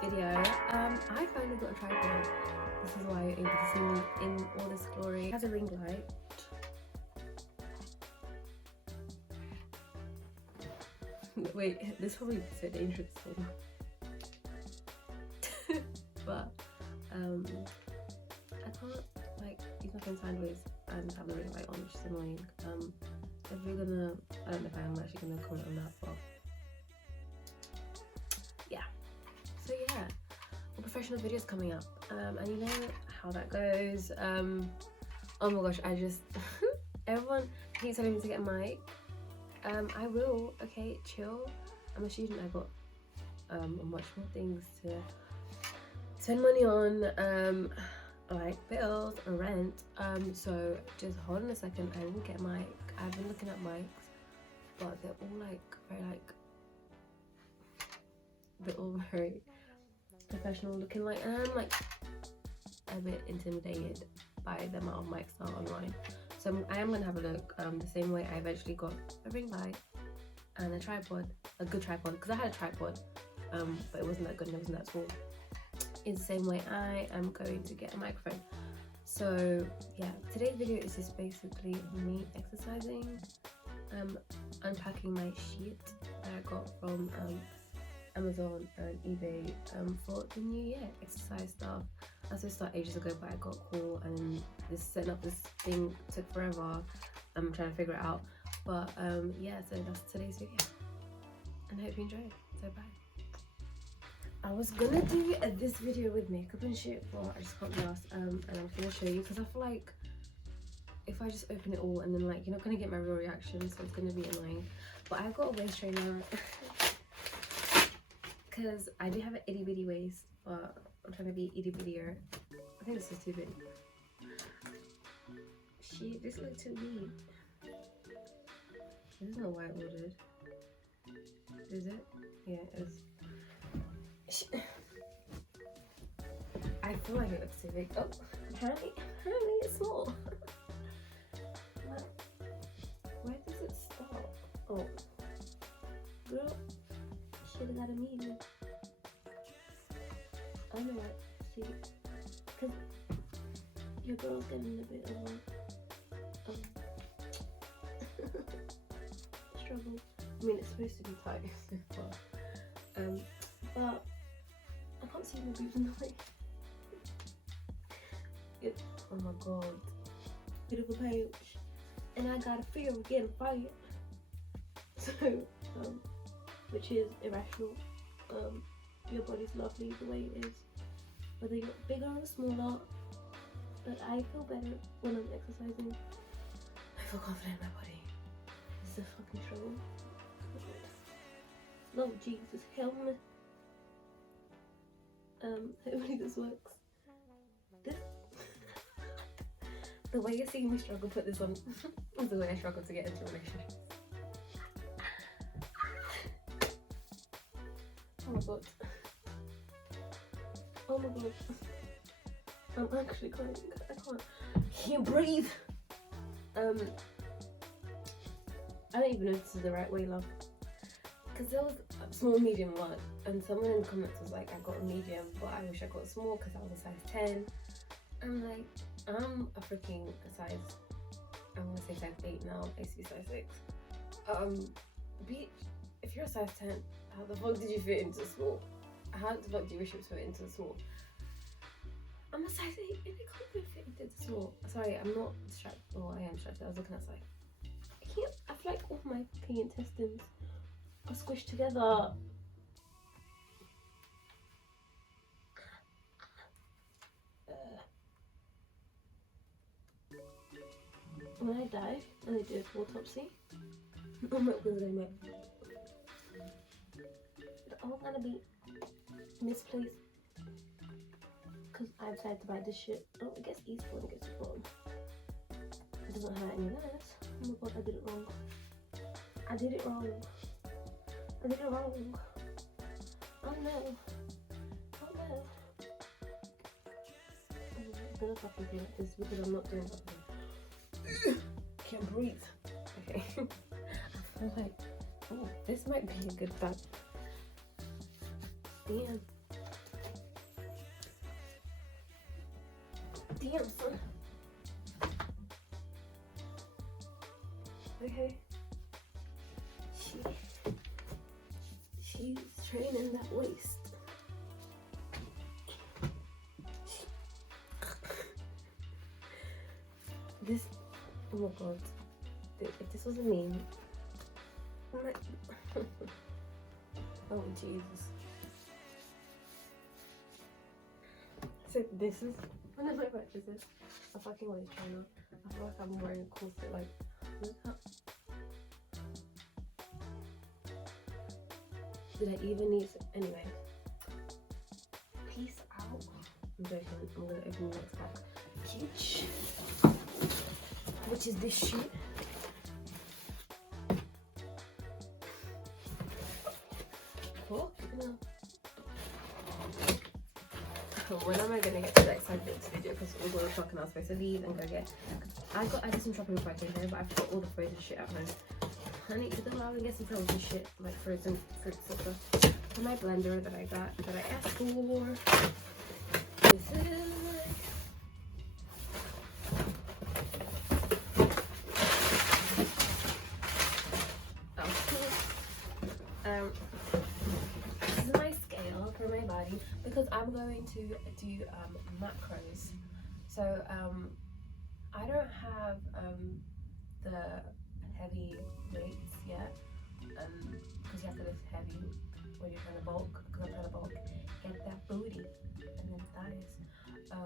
video. I finally got a tripod. This is why you're able to see me in all this glory. It has a ring light. Wait, this probably is so dangerous thing. But I can't like use my phone sideways and have the ring light on, which is annoying. If you're gonna, I don't know if I'm actually gonna comment on that, but yeah. So yeah, well, professional videos coming up, and you know how that goes. Oh my gosh, I just everyone keeps telling me to get a mic. I will. Okay, chill. I'm a student. I got much more things to spend money on, like bills and rent. So just hold on a second. I will get a mic. I've been looking at mics, but they're all very professional looking, like, and I'm like a bit intimidated by the amount of mics that are online. So I am gonna have a look. The same way I eventually got a ring light and a tripod, a good tripod, because I had a tripod, but it wasn't that good and it wasn't that tall. In the same way, I am going to get a microphone. So yeah, today's video is just basically me exercising, unpacking my sheet that I got from Amazon and eBay for the new year exercise stuff. I was supposed to start ages ago, but I got cool and just setting up this thing took forever. I'm trying to figure it out, but yeah, so that's today's video and I hope you enjoy it. So bye. I was gonna do this video with makeup and shit, but I just got lost, and I'm gonna show you because I feel like if I just open it all and then like you're not gonna get my real reaction, so it's gonna be annoying. But I got a waist trainer because I do have an itty bitty waist, but I'm trying to be itty bittier. I think this is too big. Shit, this looks too big. This is not what I ordered. Is it? Yeah, it is. I feel like it looks too big. Oh, apparently it's small. Where does it stop? Oh, girl, should have got a medium. I know what. See, because your girl's getting a bit of a struggle. I mean, it's supposed to be tight, but I can't see my boobs in the way. Oh my god, bit of a page, and I got a fear of getting fired. So, which is irrational. Your body's lovely the way it is, whether you're bigger or smaller. But I feel better when I'm exercising. I feel confident in my body. It's a fucking struggle. Lord Jesus, help me. Hopefully this works. This the way you're seeing me struggle put this on is the way I struggle to get into relationships. Oh my god. Oh my god. I'm actually crying. I can't breathe. I don't even know if this is the right way, love. Because there was a small, medium one, and someone in the comments was like, I got a medium, but I wish I got a small because I was a size 10. I'm like, I'm a freaking size, I'm gonna say size 8 now, I used to be size 6. Bitch, if you're a size 10, how the fuck did you fit into small? How the fuck do you wish it fit into small? I'm a size 8 and I can't even fit into small. Sorry, I'm not distracted. Oh, I am distracted. I was looking outside. I can't, I feel like all my pee intestines are squished together. When I die and they do an autopsy, I'm not gonna go they're all gonna be misplaced because I decided to buy this shit. Oh, it gets easeful and it gets fun. It doesn't hurt any less. Oh my god, I did it wrong. I did it wrong. I did it wrong. Oh no. Oh no. I'm gonna fucking do like this because I'm not doing something. Can't breathe. Okay. I feel like, oh, this might be a good bet. Damn. damn, son. Okay. She's training that waist. This, oh my god. If this was a meme, oh Jesus. So this is one of my purchases. A fucking waist trainer. I feel like I'm wearing a corset, like, look how. Did I even need to? Anyway. Peace out. I'm joking. I'm gonna open the next package, which is this shit. When am I gonna get to the excited bits video? Because all the fucking I was supposed to leave and go get. I did some shopping before I came here, but I've got all the frozen shit at home. I need to go out and get some frozen shit, like frozen fruits and stuff. For my blender that I got, that I asked for. This is this is my scale for my body because I'm going to do macros. So I don't have the heavy weights yet because you have to lift heavy when you're trying to bulk. Because I'm trying to bulk, get that booty and then thighs. So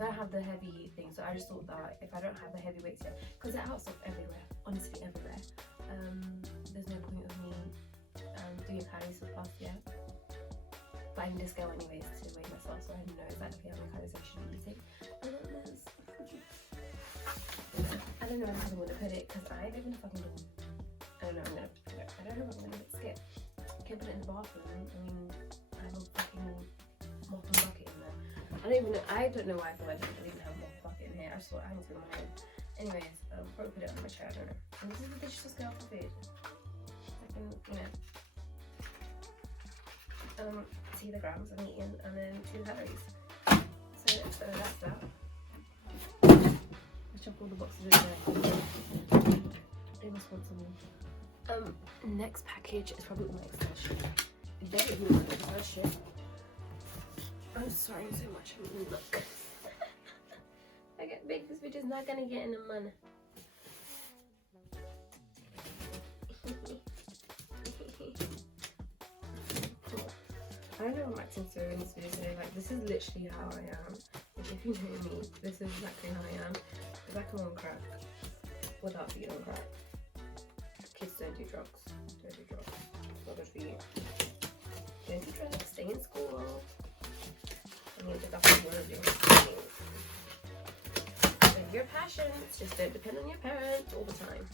I don't have the heavy thing. So I just thought that if I don't have the heavy weights yet, because they're out of everywhere, honestly everywhere. There's no point of me doing a calorie surplus yet. But I need to scale anyways to weigh myself, so I know exactly how many calories I should be eating. And then there's, I don't know where I'm gonna put it because I live in a fucking dorm. I don't know if I'm gonna get skip. I can't put it in the bathroom. I mean, I have a fucking mop and bucket in there. I don't know why I thought I didn't even have a mop and bucket in here. I just thought I hangs in my head. Anyways, probably put it on my chair, I don't know. And this is the digital scale for food. I can, see the grams I'm eating and then see the calories. So that's that. I chuck all the boxes in there. They must want some more. Next package is probably my Excel sheet. It better be my Excel sheet. I'm swearing so much. I mean, look. I get big. This video's not gonna get any money. I don't know what I'm acting so in this video today. Like, this is literally how I am. Like, if you know me, this is exactly how I am. It's like I'm on crack without being on crack. Kids don't do drugs. Don't do drugs. It's not good for you. Don't do drugs. Stay in school. I mean, that's what you want to do. Live your passions. Just don't depend on your parents all the time.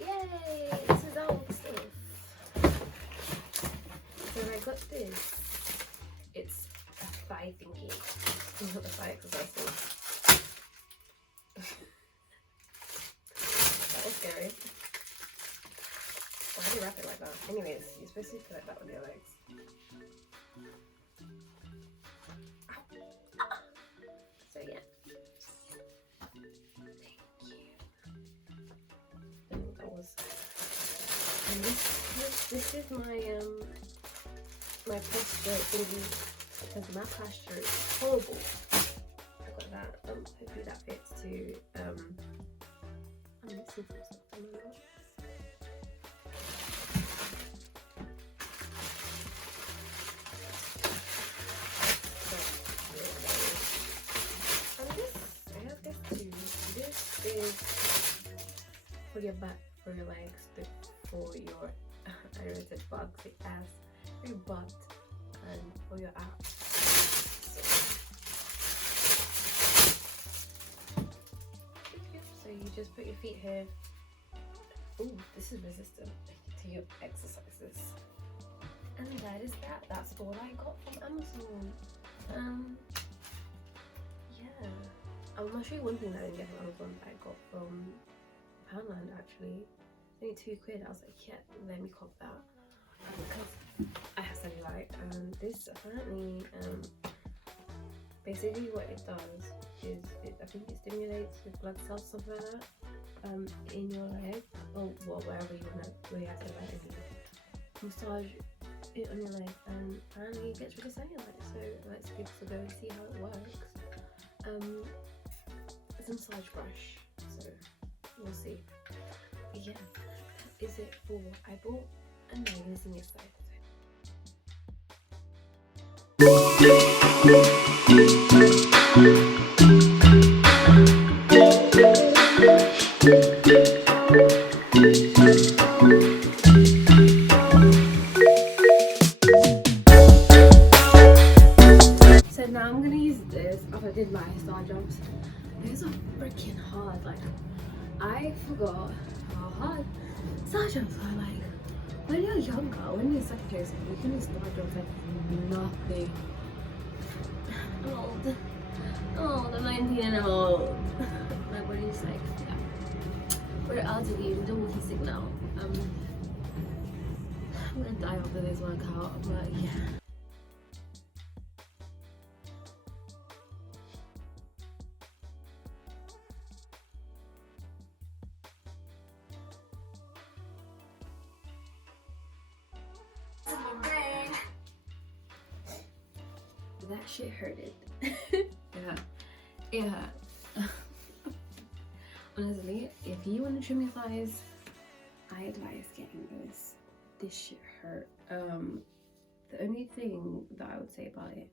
Yay! This is all the stuff. So I got this. It's a thigh thingy. Not the thigh exercise. That was scary. Why do you wrap it like that? Anyways, you're supposed to put it that with your legs. So yeah. And this is my my posture thingy because my posture is horrible. I got that. Hopefully that fits to I'm missing some stuff. And this, I have this too. This is for your back, for your legs, for your I already said butt, the ass, for your butt, and for your abs. So you just put your feet here. Ooh, this is resistant to your exercises. And that is that. That's all I got from Amazon. I'll show you one thing that I didn't get from Amazon that I got from Poundland actually. It's only £2. I was like, yeah, let me cop that. Because I have cellulite, and this apparently, basically what it does is, I think it stimulates your blood cells, something like that, in your leg, or well, wherever you want to, where you have cellulite, and you massage it on your leg, and apparently it gets rid of cellulite. So let's give this a go and see how it works. It's a massage brush, so we'll see. But yeah, that is it for what I bought, and now I'm using it side. So now I'm gonna use this after I did my star jumps. These are freaking hard. Like, I forgot how hard star jumps are. Like, when you're younger, when you're secondary school, you can do star jumps like nothing. I'm old. I'm 19 and I'm old. My body's like, yeah. We're elderly, we don't walking sick now. I'm gonna die after this workout, but yeah. That shit hurted. It hurt. Honestly, if you want to trim your thighs, I advise getting this. This shit hurt. The only thing that I would say about it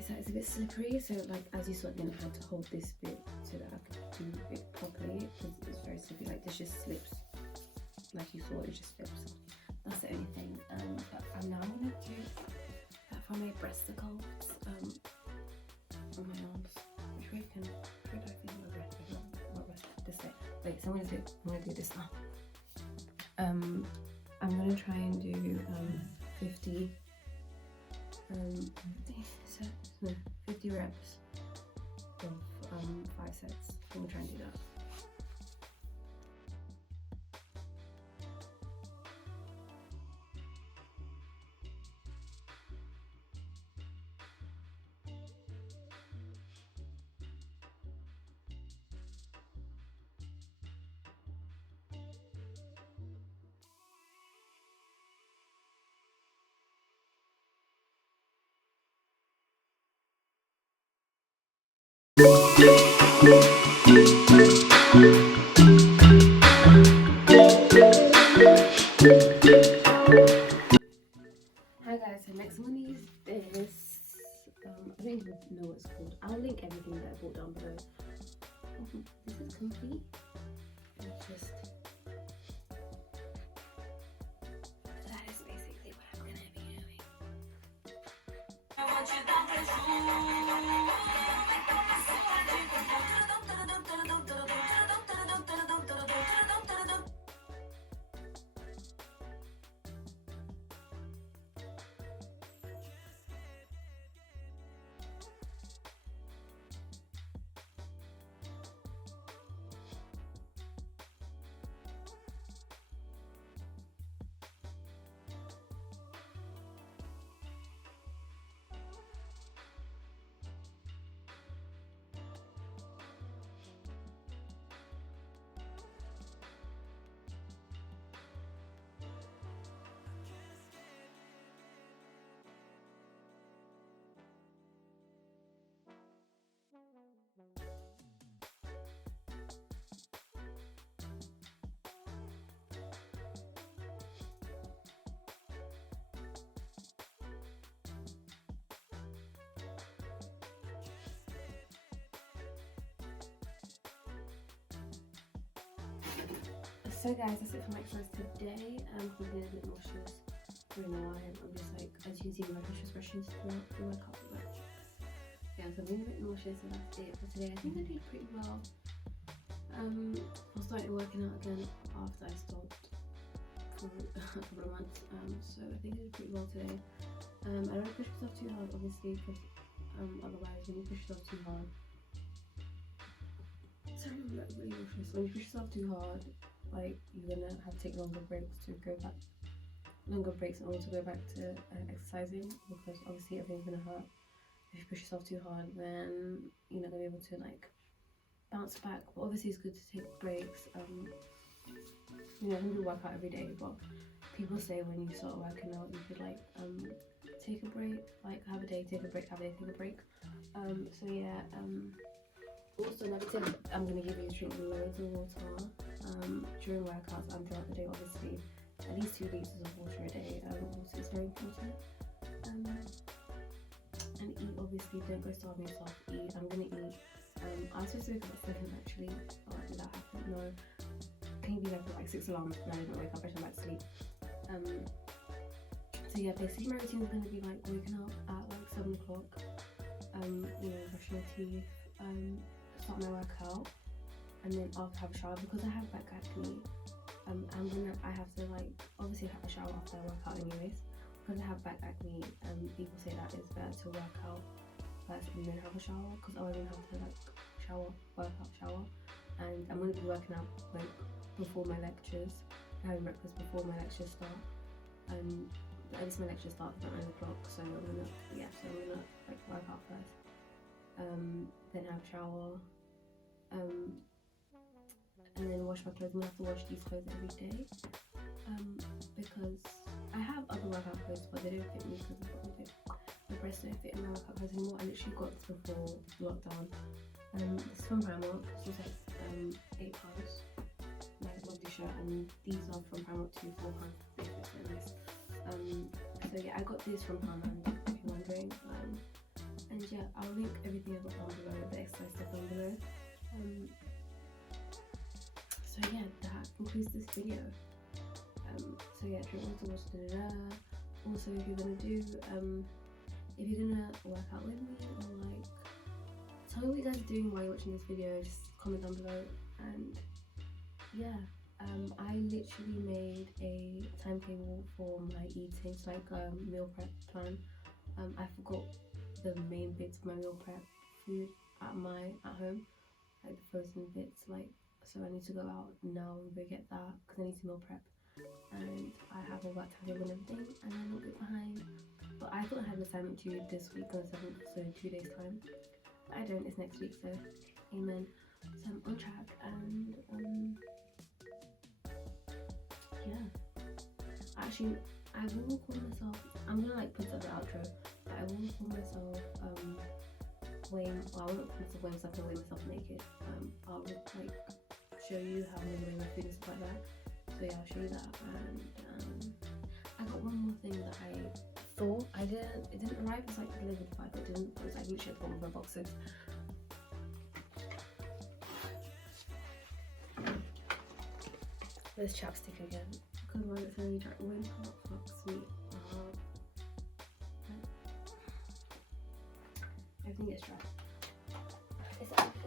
is that it's a bit slippery. So like, as you saw, I'm gonna have to hold this bit so that I can do it properly, because it's very slippery. Like, this just slips. Like you saw, it just slips. That's the only thing. But now I'm gonna do that for my breasticles. On my arms, which way can I think my breast? This way. Wait, so I'm gonna do this now. I'm gonna try and do 50 reps of 5 sets. I'm gonna try and do that. Hi guys, so next I'm gonna use this. I don't even know what it's called. I'll link everything that I bought down below. This is comfy. It's just, that is basically what I'm gonna be doing. So guys, that's it for my exercise today. I'm feeling a bit nauseous. I don't know why. I'm just like, as you can see, my facial expressions throughout the workout. But yeah, so I'm feeling a bit nauseous, and that's it for today. I think I did pretty well. I started working out again after I stopped for a couple of months. So I think I did pretty well today. I don't push myself too hard, obviously, because Otherwise, when you push yourself too hard, sorry, I'm like really nauseous. When you push yourself too hard, like you're gonna have to take longer breaks in order to go back to exercising, because obviously everything's gonna hurt. If you push yourself too hard, then you're not gonna be able to like bounce back. But obviously it's good to take breaks. You know, you work out every day, but people say when you start working out, you should like take a break, like have a day, take a break, have a day, take a break. So yeah. Also another tip I'm gonna give you is drink loads of water during workouts and throughout the day. Obviously, at least 2 liters of water a day. Also, it's very important. And eat. Obviously, don't go starving yourself. Eat. I'm gonna eat. I was supposed to wake up at 7 actually, but did that happen? No. Can you be there for like 6 alarms? No, I didn't wake up. I should back to sleep. So yeah, basically my routine is gonna be like waking up at like 7 o'clock. You know, brushing my teeth. Start my workout, and then I'll have a shower because I have back acne. I have to like obviously have a shower after I work out anyways, because I have back acne. People say that it's better to work out first and then have a shower, because I won't have to like shower, and I'm gonna be working out like before my lectures, having breakfast before my lectures start. At least my lecture starts at 9 o'clock, so I'm gonna like work out first. Then have a shower, and then wash my clothes. I'm gonna have to wash these clothes every day, because I have other workout clothes, but they don't fit me because the breasts don't fit in my workout clothes anymore. I literally got this before lockdown. This is from Primark. This was like £8, like lovely shirt, and these are from Primark too, £4. They fit so nice. So yeah, I got this from Primark, if you're wondering. And yeah, I'll link everything I got down below, the exercise stuff down below. So yeah, that concludes this video. So yeah, drink water, Also, if you're gonna work out with me, or like, tell me what you guys are doing while you're watching this video, just comment down below. And yeah, I literally made a timetable for my eating, so like meal prep plan. I forgot the main bits of my meal prep food at home, like the frozen bits, like, so I need to go out now and go get that because I need to meal prep, and I have a work timetable and everything, and I'm a bit behind. But I thought I had an assignment due this week on the 7th, so in 2 days time, but I don't. It's next week, so amen. So I'm on track, and yeah, actually I will call myself, I'm gonna like put up the outro, but I will call myself I won't call myself weigh myself and weigh myself naked. I'll like show you how I'm gonna weigh my food and stuff like that. So yeah, I'll show you that. And I got one more thing that I thought it didn't arrive. It's like delivered, but it didn't. It was like literally at the bottom of my boxes. There's chapstick again. Because when it's really dry, sweet. Everything gets dry.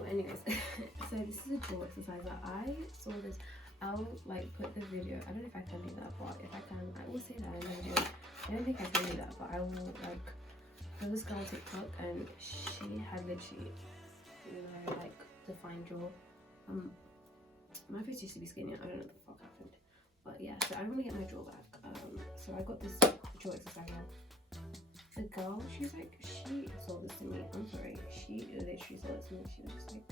Anyways, so this is a jaw exercise that I saw this. I'll like put the video. I don't know if I can do that, but if I can, I will say that in the video. I don't think I can do that, but I will like. There was this girl on TikTok, and she had literally, like defined jaw. My face used to be skinny. I don't know what the fuck happened, but yeah. So I want to get my jaw back. So I got this jaw exercise now. The girl, she sold this to me. I'm sorry, she literally sold it to me. She was just like.